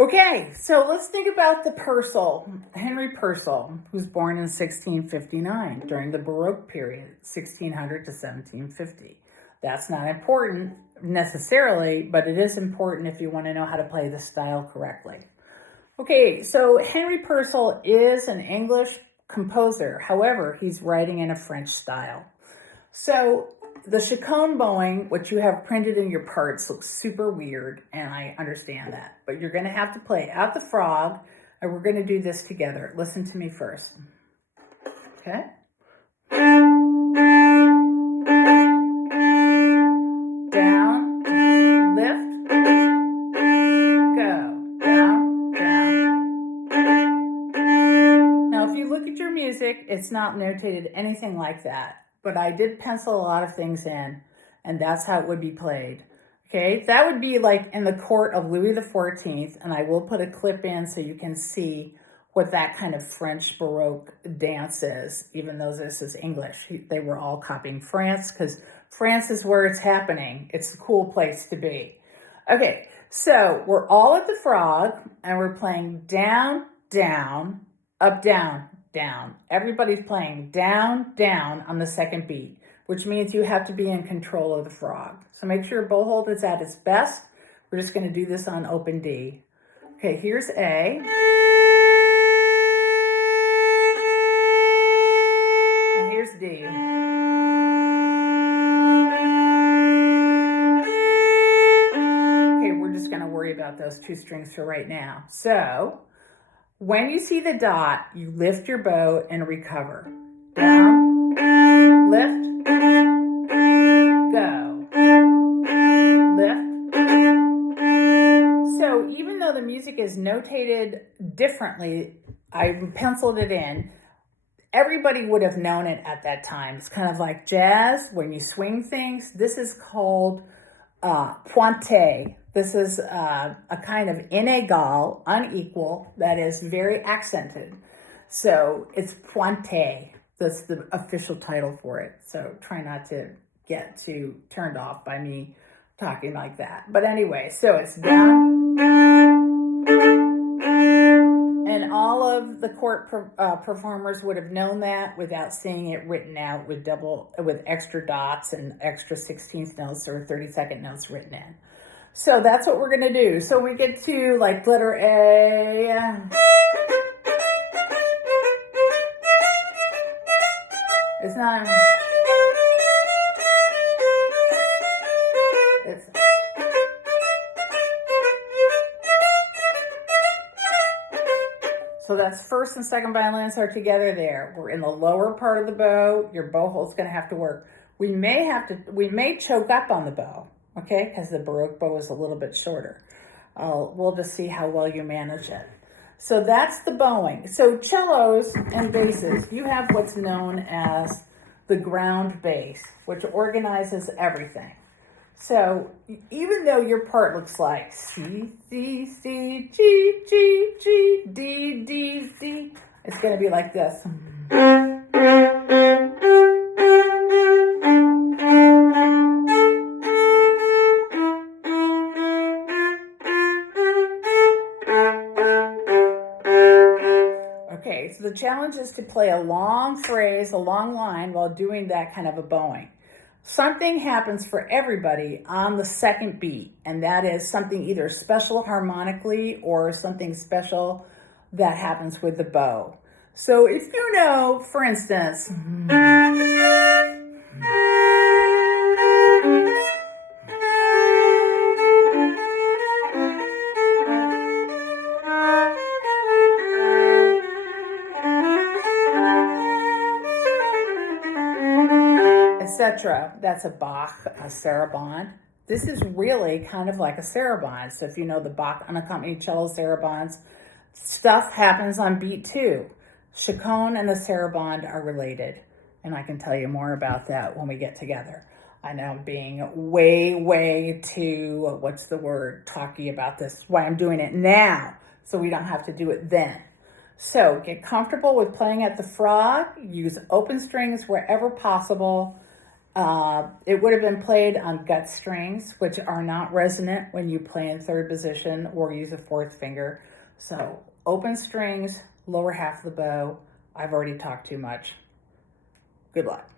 Okay, so let's think about the Purcell, Henry Purcell, who's born in 1659 during the Baroque period, 1600 to 1750. That's not important necessarily, but it is important if you want to know how to play the style correctly. Okay, so Henry Purcell is an English composer. However, he's writing in a French style. So the chaconne bowing, which you have printed in your parts, looks super weird, and I understand that. But you're going to have to play Out the Frog, and we're going to do this together. Listen to me first. Okay? Down, lift, go. Down, down. Now, if you look at your music, it's not notated anything like that. But I did pencil a lot of things in, and that's how it would be played. Okay, that would be like in the court of Louis XIV, and I will put a clip in so you can see what that kind of French Baroque dance is, even though this is English. They were all copying France because France is where it's happening. It's a cool place to be. Okay, so we're all at the frog, and we're playing down, down, up, down, down. Everybody's playing down, down on the second beat, which means you have to be in control of the frog. So make sure bow hold is at its best. We're just going to do this on open D. Okay, here's A. And here's D. Okay, we're just going to worry about those two strings for right now. So when you see the dot, you lift your bow and recover. Down, lift, go, lift. So even though the music is notated differently, I penciled it in. Everybody would have known it at that time. It's kind of like jazz, when you swing things. This is called pointe. This is a kind of inégal, unequal, that is very accented. So it's pointe. That's the official title for it. So try not to get too turned off by me talking like that. But anyway, so it's down. And all of the court performers would have known that without seeing it written out with extra dots and extra 16th notes or 32nd notes written in. So that's what we're going to do. So we get to like letter A. It's not. It's. So that's first and second violins are together there. We're in the lower part of the bow. Your bow hole's going to have to work. We may choke up on the bow. Okay, because the Baroque bow is a little bit shorter. We'll just see how well you manage it. So that's the bowing. So cellos and basses, you have what's known as the ground bass, which organizes everything. So even though your part looks like C, C, C, G, G, G, D, D, D, it's going to be like this. Okay, so the challenge is to play a long phrase, a long line while doing that kind of a bowing. Something happens for everybody on the second beat, and that is something either special harmonically or something special that happens with the bow. So if you know, for instance, etc. That's a Bach, a sarabande. This is really kind of like a sarabande. So if you know the Bach unaccompanied cello sarabandes, stuff happens on beat 2. Chaconne and the sarabande are related, and I can tell you more about that when we get together. I know I'm being way too, talky about this. Why I'm doing it now, so we don't have to do it then. So get comfortable with playing at the frog. Use open strings wherever possible. It would have been played on gut strings, which are not resonant when you play in third position or use a fourth finger. So open strings, lower half of the bow. I've already talked too much. Good luck.